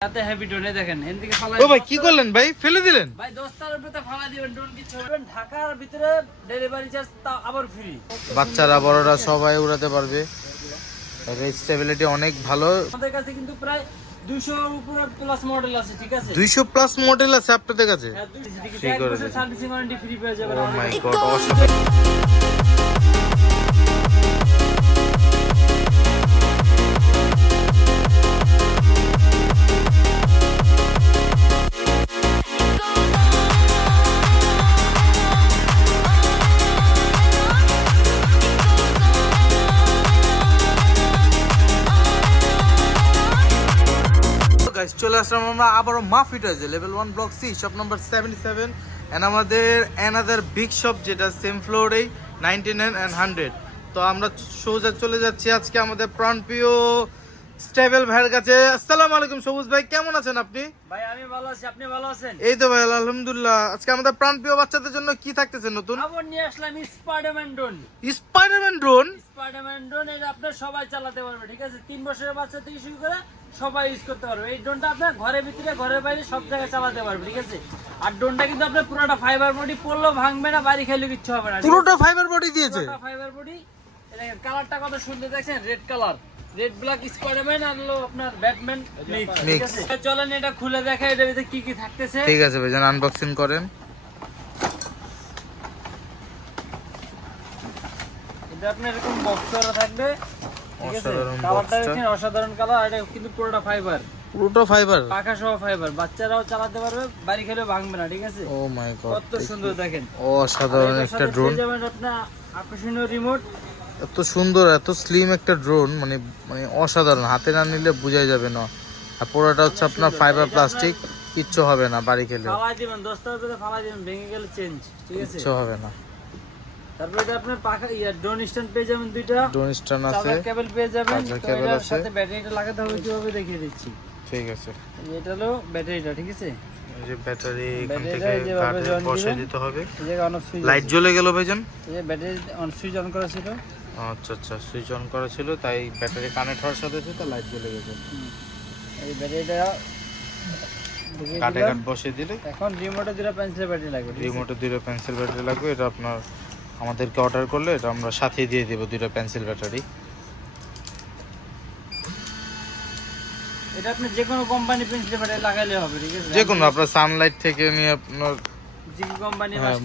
তাতে হেভি ড্রোনে দেখেন এন থেকে ফালাই ও ভাই কি করলেন ভাই? ফেলে দিলেন? ভাই দশটার উপরে তো ফালাই দিবেন কিছু হবে ঢাকার ভিতরে ডেলিভারি চার্জ তা আবার ফ্রি বাচ্চারা বড়রা সবাই উড়াতে পারবে। স্টেবিলিটি অনেক ভালো। আমাদের কাছে কিন্তু প্রায় দুশো উপরে প্লাস মডেল আছে ঠিক আছে? দুইশো প্লাস মডেল আছে আপনাদের কাছে? হ্যাঁ, দুই- ঠিক আছে, ঠিক এক করে বছর দিয়েছে। সার্ভিসিং ওয়ারেন্টি ফ্রি পেয়ে যাবেন ও মাই গড অসাধারণ চলে আসলাম আমরা আবারও মা ফিটার্সে level one block C shop number seventy seven and আমাদের অ্যানাদার বিগ শপ যেটা সেম ফ্লোরেই নাইনটি নাইন অ্যান্ড হান্ড্রেড তো আমরা সোজা চলে যাচ্ছি আজকে আমাদের প্রাণপ্রিয় স্টেবল ভাইয়ের কাছে। আসসালামু আলাইকুম সবুজ ভাই কেমন আছেন আপনি? ভাই আমি ভালো আছি। আপনি ভালো আছেন? এই তো ভাই আলহামদুলিল্লাহ। আজকে আমাদের প্রাণপ্রিয় বাচ্চাদের জন্য কি থাকতেছে নতুন? আবার নিয়ে আসলাম Spiderman drone Spiderman drone Spiderman drone এটা আপনার সবাই চালাতে পারবে ঠিক আছে? তিন বছরের বাচ্চা থেকে শুরু করে সবাই ইউজ করতে পারবে। এই ড্রোনটা আপনার ঘরের ভিতরে ঘরের বাইরে সব জায়গায় চালাতে পারবে ঠিক আছে? আর ড্রোনটা কিন্তু আপনার পুরোটা ফাইবার বডি পড়লেও ভাঙবে না বাড়ি খেলে কিচ্ছু হবে না পুরোটা ফাইবার বডি দিয়েছে? পুরোটা ফাইবার বডি দেখেন কালারটা কত সুন্দর দেখছেন? Red colour red black Spiderman আর হলো আপনার ব্যাটম্যান ঠিক আছে? চলেন এটা খুলে দেখা এটার ভিতরে কি কি থাকতেছে। ঠিক আছে ভাইজান আনবক্সিং করেন। এটা আপনার এরকম বক্স করা থাকবে। ঠিক আছে? অসাধারণ কালারটা দেখছেন? অসাধারণ কালার। এটা কিন্তু পুরোটা ফাইবার পুরোটা ফাইবার পাখা সহ ফাইবার বাচ্চারাও চালাতে পারবে বাড়ি খেলেও ভাঙবে না ঠিক আছে? ও মাই গড কত সুন্দর দেখেন। অসাধারণ একটা ড্রোন যাবেন আপনার আকর্ষণীয় রিমোট এত সুন্দর এত স্লিম একটা ড্রোন মানে মানে অসাধারণ। হাতে না নিলে বোঝাই যাবে না। আর পুরোটা হচ্ছে আপনার ফাইবার প্লাস্টিক কিচ্ছু হবে না বাড়ি খেলে ফালাই দিবেন দশটার ফালাই দিবেন ভেঙে গেলে চেঞ্জ ঠিক আছে? কিচ্ছু হবে না। তারপরে এটা আপনার পাখা ইয়া ড্রোন স্ট্যান্ড পেয়ে যাবেন দুইটা। ড্রোন স্ট্যান্ড আছে। চার্জার কেবল পেয়ে যাবেন। কেবল আছে। সাথে ব্যাটারিটা লাগাতে হবে কীভাবে দেখিয়ে দিচ্ছি। ঠিক আছে। এটা হলো ব্যাটারিটা ঠিক আছে? এই যে ব্যাটারি এখান থেকে কাটে বসে দিতে হবে। লাইট জ্বলে গেল ভাইজান। এই যে ব্যাটারি অন সুইচ অন করা ছিল। আচ্ছা আচ্ছা সুইচ অন করা ছিল তাই ব্যাটারি কানেক্ট হওয়ার সাথে সাথে লাইট জ্বলে গেছে। এই ব্যাটারিটা কাটে কাট বসে দিলে এখন রিমোটে দুটো পেন্সিল ব্যাটারি লাগবে? রিমোটে দুটো পেন্সিল ব্যাটারি লাগবে। এটা আপনার আমাদেরকে অর্ডার করলে এটা আমরা সাথে দিয়ে দেবো দুটো পেন্সিল ব্যাটারি এটা আপনি যে কোনো কোম্পানি পেন্সিল ব্যাটারি লাগাইলে হবে ঠিক আছে? যে কোনো আপনার সানলাইট থেকে নিয়ে আপনার কোম্পানি হ্যাঁ,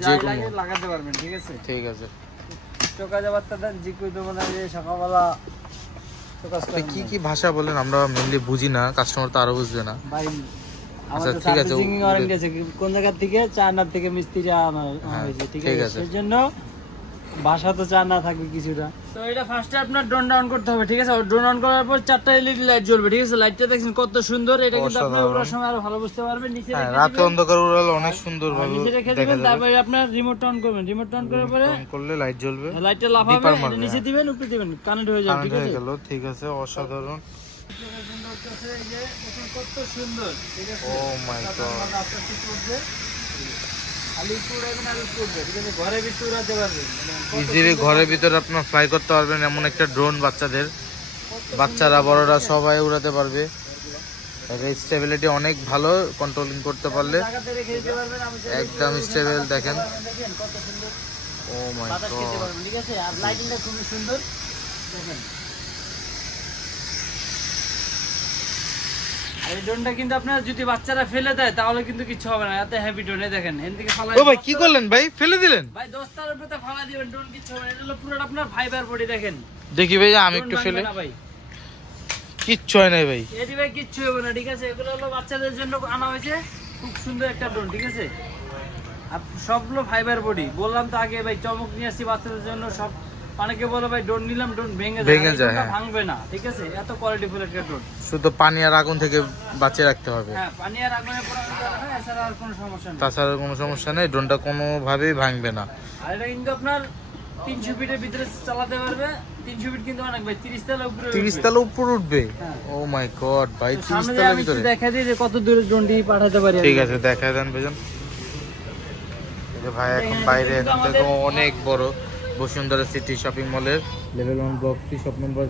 যে কোনো। লাগাতে পারবেন ঠিক আছে? ঠিক আছে। টোকা যাবার তাদের জিকু তোমার যে সকালবেলা আপনি কি কি ভাষা বলেন আমরা মেনলি বুঝি না কাস্টমার তো আরও বুঝবে না। ভাই আচ্ছা, আমাদের সার্ভিসিং ওয়ারেন্টি আছে কোন জায়গা থেকে? চায়নার থেকে মিস্ত্রি আনা হ্যাঁ, হয়েছে ঠিক আছে? আছে। সেজন্য ভাষা তো চায়না থাকবে কিছুটা। তো এটা ফার্স্টে আপনার ড্রোন অন করতে হবে ঠিক আছে? ড্রোন অন করার পর চারটা এলইডি লাইট জ্বলবে ঠিক আছে? লাইটটা দেখছেন কত সুন্দর এটা কিন্তু আপনি অসাধারণ। ওড়ার সময় আরও ভালো বুঝতে পারবেন। নিচে হ্যাঁ রেখে রাতে অন্ধকার উড়ালে অনেক সুন্দর ভাবে নিচে রেখে দিবেন তারপরে আপনার রিমোট অন করবেন। রিমোট অন করার পরে অন করলে লাইট জ্বলবে। লাইটটা লাফাবে নিচে হ্যাঁ। দিবেন উপরে দিবেন কানেক্ট হয়ে যাবে ঠিক হয়ে আছে? ঠিক আছে অসাধারণ। ও ঘরের ভিতরে আপনার ফ্লাই করতে পারবেন, এমন একটা ড্রোন বাচ্চাদের। বাচ্চারা, বড়রা সবাই উড়াতে পারবে। স্টেবিলিটি অনেক ভালো কন্ট্রোলিং করতে পারলে। একদম স্টেবল দেখেন। ও মাই গড ঠিক আছে? আর লাইটিংটা খুবই সুন্দর। দেখেন। আর এই ড্রোনটা কিন্তু আপনার যদি বাচ্চারা ফেলে দেয় তাহলে কিন্তু কিছু হবে না। এত হেভি দেখেন এন থেকে ফালাই ও ভাই কি করলেন ভাই? ফেলে দিলেন? ভাই দশটার উপরে তো ফালাই দিবেন ড্রোন কিছু হবে না। এটা হলো পুরোটা আপনার ফাইবার বডি দেখেন। দেখি ভাই আমি একটু ফেলে। না ভাই। কিচ্ছু হয় নাই ভাই। এটি ভাই কিচ্ছু হবে না ঠিক আছে? এগুলো হলো বাচ্চাদের জন্য আনা হয়েছে। খুব সুন্দর একটা ড্রোন ঠিক আছে? সবগুলো ফাইবার বডি বললাম তো আগে ভাই চমক নিয়ে আসছি বাচ্চাদের জন্য সব অনেকে বলে ভাই ড্রোন নিলাম ড্রোন ভেঙে যায়। ভেঙে যায়, হ্যাঁ। ভাঙবে না ঠিক আছে? এত কোয়ালিটিফুল একটা ড্রোন শুধু পানি আর আগুন থেকে বাঁচিয়ে রাখতে হবে। হ্যাঁ পানি আর আগুনে এছাড়া আর কোনো সমস্যা নেই। তাছাড়া কোনো সমস্যা নেই ড্রোনটা কোনোভাবেই ভাঙবে না। আর এটা কিন্তু আপনার তিনশো ফিটের ভিতরে চালাতে পারবে। তিনশো ফিট কিন্তু অনেক ভাই তিরিশ তলা উপরে তিরিশ উঠবে। তলা উপর উঠবে? হ্যাঁ। ও মাই গড ভাই তো তিরিশ সামনে আমি ভিতরে? দেখা দিই যে কত দূরে ড্রোনটি পাঠাতে পারি ঠিক আছে দেখা দেন যে ভাই এখন বাইরে এখন অনেক বড়। বসুন্ধরা সিটি শপিং মলের level one block C shop number.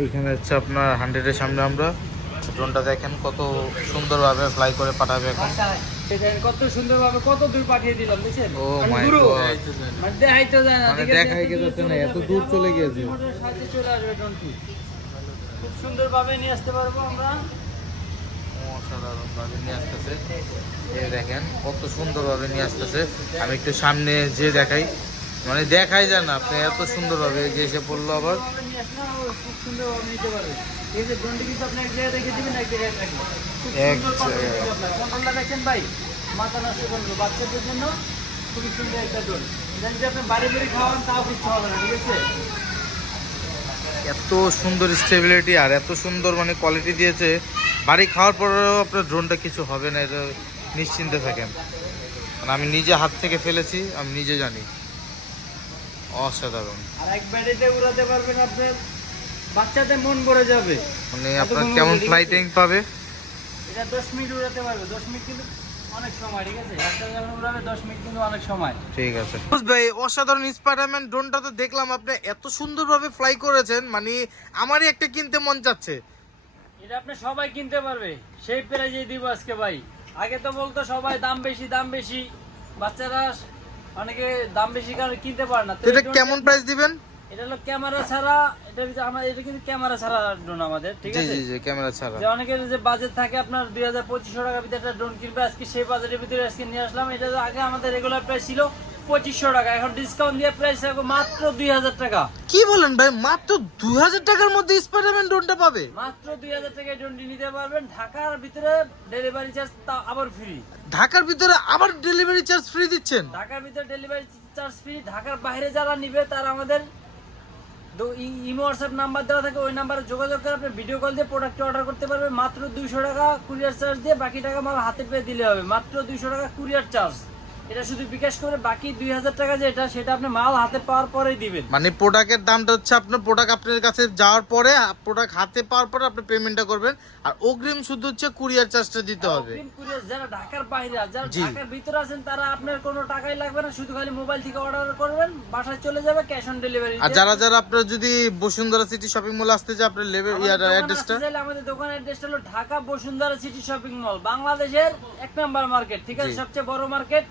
এইখানে হচ্ছে আপনার হান্ড্রেডের সামনে আমরা। ড্রোনটা দেখেন কত সুন্দরভাবে ফ্লাই করে পাঠাবে এখন। কত সুন্দরভাবে কত দূর পাঠিয়ে দিলাম বুঝছেন? ও মানে মাই গড মানে দেখাইতে যায় না মানে দেখাই না, এত দূর চলে গিয়েছে। রিমোটের সাহায্যে চলে আসবে ড্রোনটি। খুব সুন্দরভাবে নিয়ে আসতে পারব আমরা। অসাধারণ নিয়ে আসতেছে। দেখেন কত সুন্দরভাবে নিয়ে আসতেছে। আমি একটু সামনে যে দেখাই মানে দেখাই যায় না, আপনি এত সুন্দরভাবে এগিয়ে এসে পড়ল আবার। সুন্দর সুন্দর হবে এত সুন্দর স্টেবিলিটি আর এত সুন্দর মানে কোয়ালিটি দিয়েছে। বাড়ি খাওয়ার পরেও আপনার ড্রোনটা কিছু হবে না, এটা নিশ্চিন্তে থাকেন। মানে আমি নিজে হাত থেকে ফেলেছি, আমি নিজে জানি। অসাধারণ। আর এক ব্যাটারিতে উড়াতে পারবেন আপনার বাচ্চাদের মন ভরে যাবে। মানে এত আপনার সুন্দর কেমন ফ্লাইটিং পাবে? এটা দশ মিনিট উড়াতে পারবে দশ মিনিট কিন্তু অনেক সময় ঠিক আছে? একটা উড়াবে দশ মিনিট কিন্তু অনেক সময়। ঠিক আছে। ভাই অসাধারণ স্পাইডারম্যান ড্রোনটা তো দেখলাম আপনি এত সুন্দরভাবে ফ্লাই করেছেন মানে আমারই একটা কিনতে মন চাচ্ছে। এটা আপনি সবাই কিনতে পারবে সেই প্রাইজে দিব আজকে ভাই। আগে তো বলতো সবাই দাম বেশি দাম বেশি। বাচ্চারা অনেকে দাম বেশি কারণে কিনতে পারে না। এটা কেমন প্রাইস দিবেন? এটা হলো ক্যামেরা ছাড়া এটা আমরা এটা কিন্তু ক্যামেরা ছাড়া ড্রোন আমাদের ঠিক আছে? জি জি ক্যামেরা ছাড়া। যে অনেকের যে বাজেট থাকে আপনার দুই হাজার পঁচিশশো টাকার ভিতরে একটা ড্রোন কিনবে আজকে সেই বাজেটের ভিতরে আজকে নিয়ে আসলাম। এটা আগে আমাদের রেগুলার প্রাইস ছিল পঁচিশশো টাকা। এখন ডিসকাউন্ট দিয়ে প্রাইস রাখব মাত্র দুই হাজার টাকা। কি বলেন ভাই? মাত্র দুই হাজার টাকার মধ্যে স্পাইডারম্যান ড্রোনটা পাবে? মাত্র দুই হাজার টাকায় ড্রোনটি নিতে পারবেন। ঢাকার ভিতরে ডেলিভারি চার্জ তা আবার ফ্রি ঢাকার ভিতরে আবার ডেলিভারি চার্জ ফ্রি দিচ্ছেন? ঢাকার ভিতরে ডেলিভারি চার্জ ফ্রি ঢাকার বাইরে যারা নিবে তারা আমাদের ইমো হোয়াটসঅ্যাপ নাম্বার দেওয়া থাকে ওই নাম্বারে যোগাযোগ করে আপনি ভিডিও কল দিয়ে প্রোডাক্ট অর্ডার করতে পারবেন। মাত্র দুইশো টাকা কুরিয়ার চার্জ দিয়ে বাকি টাকা মাল হাতে পেয়ে দিলে হবে। মাত্র দুইশো টাকা কুরিয়ার চার্জ এটা শুধু বিকাশ করে বাকি দুই হাজার টাকা যেটা সেটা আপনি মাল হাতে পাওয়ার পরেই দিবেন। মানে প্রোডাক্টের দামটা হচ্ছে আপনার প্রোডাক্ট আপনার কাছে যাওয়ার পরে প্রোডাক্ট হাতে পাওয়ার পরে আপনি পেমেন্টটা করবেন। আর অগ্রিম শুধু হচ্ছে কুরিয়ার চার্জটা দিতে হবে। কুরিয়ার যারা ঢাকার বাইরে যারা ঢাকার ভিতরে আছেন তারা আপনার কোনো টাকাই লাগবে না শুধু খালি মোবাইল থেকে অর্ডার করবেন বাসায় চলে যাবে ক্যাশ অন ডেলিভারি আর যারা যারা আপনার যদি বসুন্ধরা সিটি শপিং মল আসতে চায় আপনার লেভেল ইয়ার অ্যাড্রেসটা আমাদের দোকানের অ্যাড্রেসটা হলো Dhaka Bashundhara city shopping mall বাংলাদেশের এক নাম্বার মার্কেট ঠিক আছে? সবচেয়ে বড় মার্কেট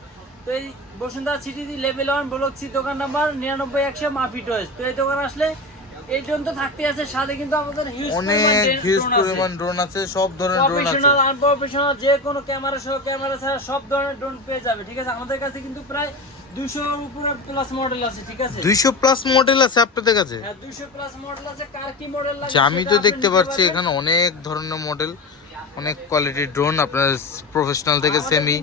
তো এই Bashundhara city level one block C দোকান নাম্বার নিরানব্বই একশো মাফি টয়েস তো এই দোকান আসলে এই ড্রোন তো থাকতে আছে সাথে কিন্তু আমাদের হিউজ অনেক হিউজ পরিমাণ ড্রোন আছে সব ধরনের ড্রোন আছে। প্রফেশনাল আনপ্রফেশনাল যে কোনো ক্যামেরা সহ ক্যামেরা ছাড়া সব ধরনের ড্রোন পেয়ে যাবে ঠিক আছে? আমাদের কাছে কিন্তু প্রায় দুশো উপরে প্লাস মডেল আছে ঠিক আছে? দুইশো প্লাস মডেল আছে আপনাদের কাছে? হ্যাঁ দুশো প্লাস মডেল আছে। কার কি মডেল লাগে আচ্ছা, আমি তো দেখতে পাচ্ছি এখানে অনেক ধরনের মডেল অনেক কোয়ালিটির ড্রোন আপনার প্রফেশনাল থেকে সেমি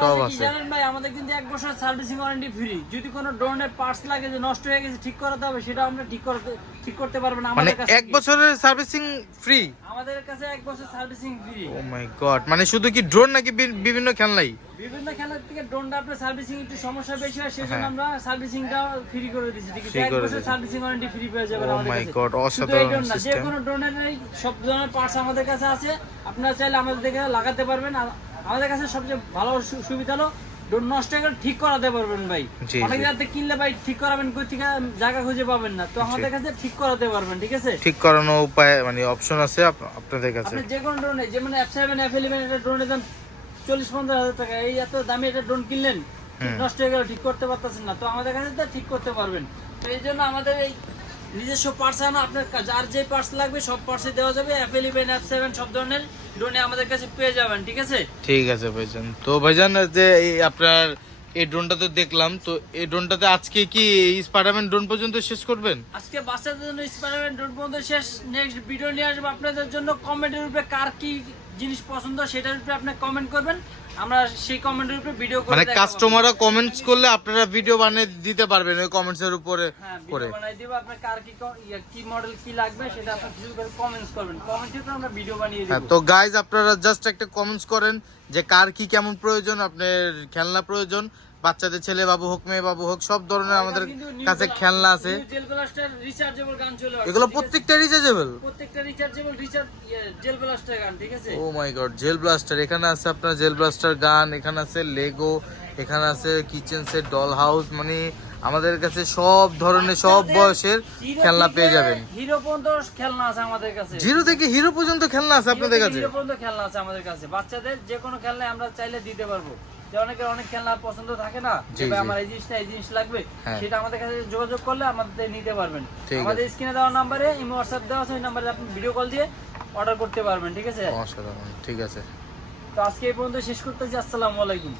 সব আছে জানেন ভাই? আমাদের কিন্তু এক বছর সার্ভিসিং ওয়ারেন্টি ফ্রি যদি কোনো ড্রোনের পার্টস লাগে যে নষ্ট হয়ে গেছে ঠিক করাতে হবে সেটা আমরা ঠিক করতে ঠিক করতে পারবেন না। আমাদের কাছে মানে এক বছরের সার্ভিসিং ফ্রি আমাদের কাছে এক বছর servicing free. Oh my god মানে শুধু কি ড্রোন নাকি বিভিন্ন খেলনাই? বিভিন্ন খেলার থেকে ড্রোনটা আপনার সার্ভিসিং একটু সমস্যা বেশি হয় সেজন্য হ্যাঁ। আমরা সার্ভিসিংটা ফ্রি করে দিচ্ছি ঠিক আছে? এক বছর সার্ভিসিং ওয়ারেন্টি ফ্রি পেয়ে যাবেন God, শুধু এই অসাধারণ না, যে কোনো ড্রোনের সব ধরনের পার্টস আমাদের কাছে আছে। আপনারা চাইলে আমাদের থেকে লাগাতে পারবেন। আমাদের কাছে সবচেয়ে ভালো সুবিধা হলো ড্রোন নষ্ট হয়ে ঠিক করাতে পারবেন ভাই। অনেক। কিনলে ভাই ঠিক করাবেন কই থেকে জায়গা খুঁজে পাবেন না। তো আমাদের কাছে ঠিক করাতে পারবেন ঠিক আছে? ঠিক করানো উপায় মানে অপশন আছে আপনাদের কাছে? আপনি যে কোনো ড্রোনে যেমন এফ সেভেন এফ ইলেভেন এটা ড্রোনের দাম চল্লিশ পঞ্চাশ হাজার টাকা এই এত দামি একটা ড্রোন কিনলেন নষ্ট হয়ে গেল ঠিক করতে পারতেছেন না। তো আমাদের কাছে তো ঠিক করতে পারবেন। তো এই জন্য আমাদের এই নিজস্ব পার্টস আনা আপনার যার যে পার্টস লাগবে সব পার্টসে দেওয়া যাবে। এফ ইলেভেন এফ সেভেন সব ধরনের ড্রোনে আমাদের কাছে পেয়ে যাবেন ঠিক আছে? ঠিক আছে ভাইজান। তো ভাইজান যে এই আপনার এই ড্রোনটা তো দেখলাম তো এই ড্রোনটাতে আজকে কি স্পাইডারম্যান ড্রোন পর্যন্ত শেষ করবেন? আজকে বাচ্চাদের জন্য স্পাইডারম্যান ড্রোন পর্যন্ত শেষ। নেক্সট ভিডিও নিয়ে আসব আপনাদের জন্য। কমেন্টের উপরে কার কি জিনিস পছন্দ সেটার উপরে আপনি কমেন্ট করবেন। আমরা সেই কমেন্টের উপরে ভিডিও করে মানে কাস্টমাররা কমেন্টস করলে আপনারা ভিডিও বানিয়ে দিতে পারবেন ওই কমেন্টস এর উপরে হ্যাঁ করে। দিব। আপনার কার কি ইয়ে, কি মডেল কি লাগবে সেটা আপনি কিছু করে কমেন্টস করবেন। কমেন্টসে তো আমরা ভিডিও বানিয়ে হ্যাঁ দিব। তো গাইজ আপনারা জাস্ট একটা কমেন্টস করেন যে কার কি কেমন প্রয়োজন আপনার খেলনা প্রয়োজন। বাচ্চাদের ছেলে বাবু হোক মেয়ে বাবু হোক সব ধরনের আমাদের কাছে খেলনা আছে। এগুলো প্রত্যেকটা রিচার্জেবল প্রত্যেকটা rechargeable recharge jail blaster gun ঠিক আছে? Oh my god gel blaster. এখানে আছে আপনার জেল ব্লাস্টার গান এখানে আছে লেগো এখানে আছে কিচেন সেট ডল হাউস মানে আমাদের কাছে সব ধরনের সব বয়সের খেলনা পেয়ে যাবেন। হিরো পর্যন্ত খেলনা আছে আমাদের কাছে। জিরো থেকে হিরো পর্যন্ত খেলনা আছে আপনাদের কাছে? হিরো পর্যন্ত খেলনা আছে আমাদের কাছে। বাচ্চাদের যে কোনো খেলনা আমরা চাইলে দিতে পারব। যে অনেকের অনেক খেলনা পছন্দ থাকে না যে আমার এই জিনিসটা এই জিনিস লাগবে হ্যাঁ। সেটা আমাদের কাছে যোগাযোগ করলে আমাদের নিতে পারবেন। আমাদের স্ক্রিনে দেওয়া নাম্বারে ইমো হোয়াটসঅ্যাপ দেওয়া আছে ওই নাম্বারে আপনি ভিডিও কল দিয়ে অর্ডার করতে পারবেন ঠিক আছে? অসাধারণ ঠিক আছে। তো আজকে এই পর্যন্ত শেষ করতেছি আসসালামু আলাইকুম।